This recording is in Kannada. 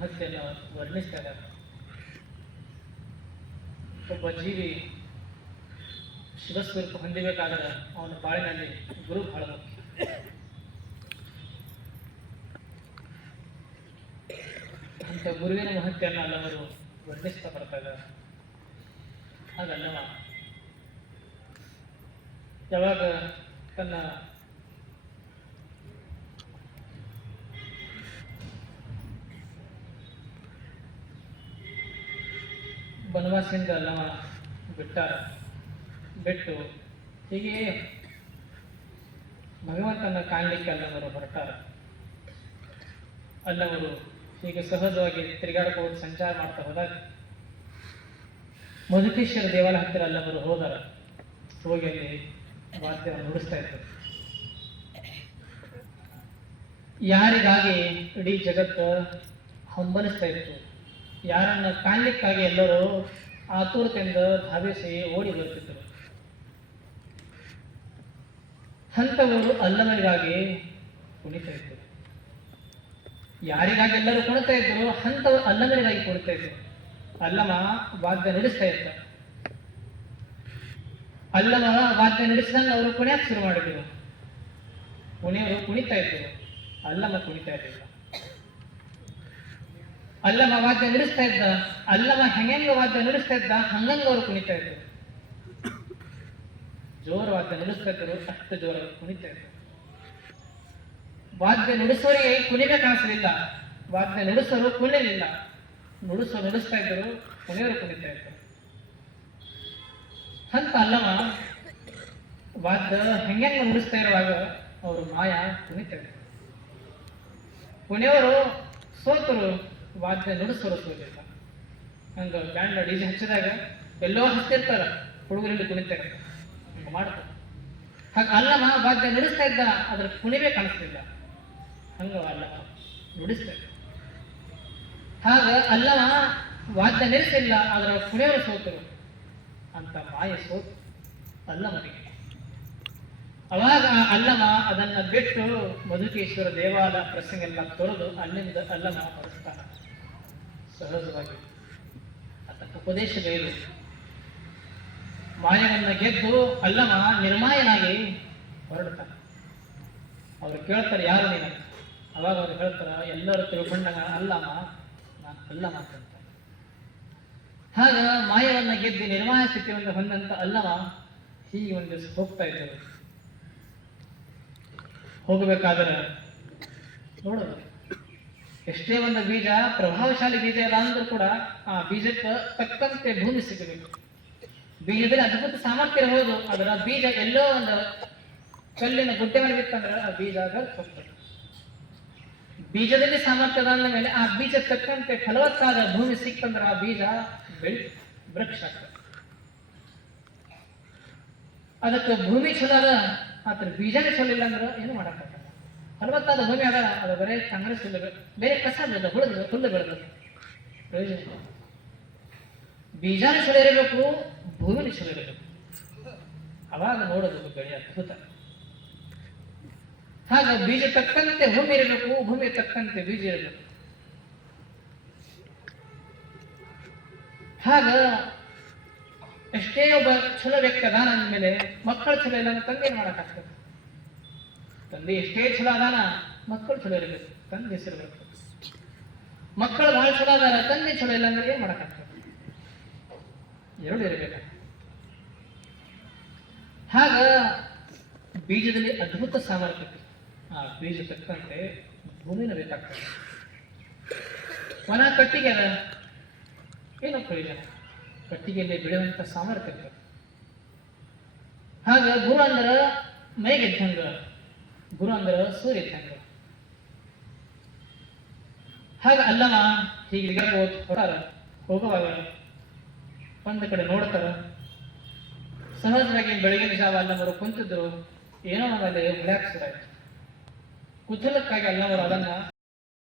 ವರ್ಣಿಸ್ತಾ ಇದ್ದಾರೆ ಒಬ್ಬ ಜೀವಿ ಶಿವಸ್ವರೂಪ ಹೊಂದಬೇಕಾದರೆ ಅವನ ಬಾಳಿನಲ್ಲಿ ಗುರು ಬಹಳ ಮುಖ್ಯ. ಅಂತ ಗುರುವಿನ ಮಹತ್ಯವನ್ನು ಅಲ್ಲವರು ವರ್ಣಿಸ್ತಾ ಬರ್ತಾ ಹಾಗಲ್ಲವ? ಯಾವಾಗ ತನ್ನ ಬನವಾಸದಿಂದ ಅಲ್ಲವ ಬಿಟ್ಟ ಬಿಟ್ಟು ಹೀಗೆ ಭಗವಂತನ ಕಾಣಲಿಕ್ಕೆ ಅಲ್ಲವರು ಹೊರಟಾರ. ಅಲ್ಲವರು ಹೀಗೆ ಸಹಜವಾಗಿ ತಿರುಗಾಡ್ಕೊಂಡು ಸಂಚಾರ ಮಾಡ್ತಾ ಹೋದಾಗ ಮಧುಕೇಶ್ವರ ದೇವಾಲಯ ಹತ್ತಿರ ಅಲ್ಲವರು ಹೋದಾರ. ಹೋಗಿ ಅಲ್ಲಿ ವಾದ್ಯವನ್ನು ನುಡಿಸ್ತಾ ಇದ್ರು ಯಾರಿಗಾಗಿ ಇಡೀ ಜಗತ್ತು ಹಂಬಲಿಸ್ತಾ ಇತ್ತು? ಯಾರನ್ನ ಕಾಣಲಿಕ್ಕಾಗಿ ಎಲ್ಲರೂ ಆತುರತೆಯಿಂದ ಧಾವಿಸಿ ಓಡಿ ಬರುತ್ತಿದ್ದರು. ಹಂತವರು ಅಲ್ಲವರಿಗಾಗಿ ಕುಣಿತಾ ಇದ್ರು ಯಾರಿಗಾಗಿ ಎಲ್ಲರೂ ಕುಣಿತಾ ಇದ್ರು ಹಂತವರು ಅಲ್ಲವರಿಗಾಗಿ ಕುಣಿತಾ ಇದ್ರು ಅಲ್ಲಮ ವಾದ್ಯ ನುಡಿಸ್ತಾ ಇದ್ದ. ಅಲ್ಲಮ ವಾದ್ಯ ನಡೆಸಿದಂಗೆ ಅವರು ಕುಣಿಯಕ್ಕೆ ಶುರು ಮಾಡಿದ್ರು. ಕುಣಿಯವರು ಕುಣಿತಾ ಇದ್ರು ಅಲ್ಲಮ ಕುಣಿತಾ ಇರಲಿಲ್ಲ. ಅಲ್ಲಮ ವಾದ್ಯ ನುಡಿಸ್ತಾ ಇದ್ದ ಅಲ್ಲಮ ಹೆಂಗೆಂಗ ವಾದ್ಯ ನುಡಿಸ್ತಾ ಇದ್ದ, ಹಂಗಂಗ ಅವರು ಕುಣಿತಾ ಇದ್ರು. ಜೋರ ವಾದ್ಯ ನುಡಿಸ್ತಾ ಇದ್ರು ಅಷ್ಟು ಜೋರ ಕುಣಿತಾ ಇದ್ರು. ವಾದ್ಯ ನುಡಿಸೋರಿಗೆ ಕುಣಿಗೆ ಕಾಣಿಸಲಿಲ್ಲ ವಾದ್ಯ ನುಡಿಸೋರು ಕುಣಿಲಿಲ್ಲ. ನುಡಿಸೋ ನುಡಿಸ್ತಾ ಇದ್ದರು, ಕುಣಿಯೋರು ಕುಣಿತಾ ಇದ್ರು. ಅಂತ ಅಲ್ಲಮ ವಾದ್ಯ ಹೆಂಗೆಂಗ ನುಡಿಸ್ತಾ ಇರುವಾಗ ಅವರು ಮಾಯ ಕುಣಿತಾ ಇದ್ರು. ಕುಣಿಯೋರು ಸೋತರು. ವಾದ್ಯ ಸೋಲಿಲ್ಲ ಹಂಗ ಬ್ಯಾಂಡ್ ಡಿಜೆ ಹಚ್ಚಿದಾಗ ಎಲ್ಲೋ ಹಚ್ತಿರ್ತಾರ ಹುಡುಗರಲ್ಲಿ ಕುಣಿತಾರೆ ಹಂಗೆ ಮಾಡ್ತಾರೆ. ಹಾಗ ಅಲ್ಲಮ್ಮ ವಾದ್ಯ ನುಡಿಸ್ತಾ ಇದ್ದ, ಅದ್ರ ಕುಣಿವೆ ಕಾಣಿಸ್ತಿಲ್ಲ. ಹಂಗ ಅಲ್ಲ ಇದ್ದ ಹಾಗ ಅಲ್ಲಮ್ಮ ವಾದ್ಯ ನಿಲ್ಲಿಸಿಲ್ಲ ಅದರ ಕುಣಿಯವರು ಸೋತರು. ಅಂತ ಮಾಯ ಸೋತು ಅಲ್ಲಮನಿಗೆ ಅವಾಗ ಅಲ್ಲಮ್ಮ ಅಲ್ಲಮ ಅದನ್ನ ಬಿಟ್ಟು ಮಧುಕೇಶ್ವರ ದೇವಾಲಯ ಪ್ರಸಂಗ ಎಲ್ಲ ತೊರೆದು ಅಲ್ಲಿಂದ ಅಲ್ಲಮ ಹೊರಸ್ತಾನ ಸಹಜವಾಗಿ ಉಪದೇಶ ಉಪದೇಶಗೈದು ಮಾಯವನ್ನ ಗೆದ್ದು ಅಲ್ಲಮ ನಿರ್ಮಾಯನಾಗಿ ಹೊರಡ್ತಾನೆ. ಅವ್ರು ಕೇಳ್ತಾರೆ, ಯಾರು ನೀನು? ಅವಾಗ ಅವ್ರು ಹೇಳ್ತಾರ, ಎಲ್ಲರೂ ತಿಳ್ಕೊಂಡಾಗ ಅಲ್ಲಮ, ನಾನು ಅಲ್ಲಮ ಅಂತ ಹಾಗ ಮಾಯವನ್ನ ಗೆದ್ದು ನಿರ್ಮಾಯ ಸ್ಥಿತಿಯನ್ನು ಹೊಂದಂತ ಅಲ್ಲಮ ಹೀಗೆ ಒಂದು ದಿವಸ ಹೋಗ್ತಾ ಇದ್ದರು ಹೋಗಬೇಕಾದ್ರೆ ನೋಡೋದು ಎಷ್ಟೇ ಒಂದು ಬೀಜ ಪ್ರಭಾವಶಾಲಿ ಬೀಜ ಇಲ್ಲ ಅಂದ್ರೂ ಕೂಡ ಆ ಬೀಜಕ್ಕೆ ತಕ್ಕಂತೆ ಭೂಮಿ ಸಿಗಬೇಕು. ಬೀಜದಲ್ಲಿ ಅದ್ಭುತ ಸಾಮರ್ಥ್ಯ ಇರಬಹುದು ಅದರ ಬೀಜ ಎಲ್ಲೋ ಒಂದು ಕಲ್ಲಿನ ಗುಡ್ಡೆ ಮೇಲೆ ಬಿತ್ತಂದ್ರೆ ಆ ಬೀಜ ಹೋಗ್ತದೆ ಬೀಜದಲ್ಲಿ ಸಾಮರ್ಥ್ಯ ಅದಾದ ಮೇಲೆ ಆ ಬೀಜ ತಕ್ಕಂತೆ ಫಲವತ್ತಾದ ಭೂಮಿ ಸಿಕ್ತಂದ್ರೆ ಆ ಬೀಜ ಬೆಳಿ ವೃಕ್ಷ ಅದಕ್ಕೆ ಭೂಮಿ ಚಲೋ ಅದ ಆತರ ಬೀಜನೇ ಚಲೋ ಇಲ್ಲ ಅಂದ್ರೆ ಏನು ಮಾಡಕ್ಕಾಗಲ್ಲ. ಫಲವತ್ತಾದ ಭೂಮಿ ಅದ, ಅದು ಬರೇ ಕಾಂಗ್ರೆಸ್ ಇಲ್ಲ ಬೇರೆ ಕಸ ಬೆಳೆದ ಹುಳದ ಹುಲ್ಲು ಬೆಳೆದ. ಪ್ರಯೋಜನ ಬೀಜಾನು ಚಲೋ ಇರಬೇಕು, ಭೂಮಿನೇ ಚಲೋ ಇರಬೇಕು. ಅವಾಗ ನೋಡೋದು ಬೆಳೆ ಅದ್ಭುತ. ಹಾಗ ಬೀಜ ತಕ್ಕಂತೆ ಭೂಮಿ ಇರಬೇಕು, ಭೂಮಿ ತಕ್ಕಂತೆ ಬೀಜ ಇರಬೇಕು. ಹಾಗ ಎಷ್ಟೇ ಒಬ್ಬ ಚಲೋ ವ್ಯಕ್ತಿ ಅದಾನ ಅಂದಮೇಲೆ ಮಕ್ಕಳು ಚಲೋ ಇಲ್ಲ ಅಂದ್ರೆ ತಂದೆ ಏನ್ ಮಾಡಕ್ಕಾಗ್ತದೆ. ತಂದೆ ಎಷ್ಟೇ ಚಲೋ ಅದಾನ ಮಕ್ಕಳು ಛಲೋ ಇರಬೇಕು ತಂದೆ ಹೆಸರಿರಬೇಕು ಮಕ್ಕಳು ಭಾಳ ಚಲೋ ಅದಾರ ತಂದೆ ಛಲೋ ಇಲ್ಲ ಅಂದ್ರೆ ಏನ್ ಮಾಡಕ್ಕಾಗ್ತದೆ? ಎರಡು ಇರಬೇಕ? ಹಾಗ ಬೀಜದಲ್ಲಿ ಅದ್ಭುತ ಸಾಮರ್ಥ್ಯ ಆ ಬೀಜ ತಕ್ಕಂತೆ ಭೂಮಿನ ಬೇಕಾಗ್ತದೆ ಒಣ ಕಟ್ಟಿಗೆ ಅದ. ಏನು ಪ್ರಯೋಜನ. ಕಟ್ಟಿಗೆಯಲ್ಲಿ ಬೆಳೆಯುವಂತ ಸಾಮರ್ಥ್ಯ ಹಾಗ ಗುರು ಅಂದ್ರ ಮೈಗೆದ್ದಂಗ ಗುರು ಅಂದ್ರೆ ಸೂರ್ಯ ಚಂದ್ರ. ಹಾಗ ಅಲ್ಲಮ್ಮ ಹೀಗೆ ಹೊರ ಹೋಗುವಾಗ ಒಂದ್ ಕಡೆ ನೋಡ್ತಾರ. ಸಹಜವಾಗಿ ಬೆಳಗಿನ ಜಾವ ಅಲ್ಲವರು ಕುಂತಿದ್ರು, ಏನೋ ನಮ್ಮಲ್ಲಿ ಹೊಳ್ಯಾಕ್ ಶುರು ಆಯ್ತು. ಕುತೂಹಲಕ್ಕಾಗಿ ಅಲ್ಲವರು ಅದನ್ನ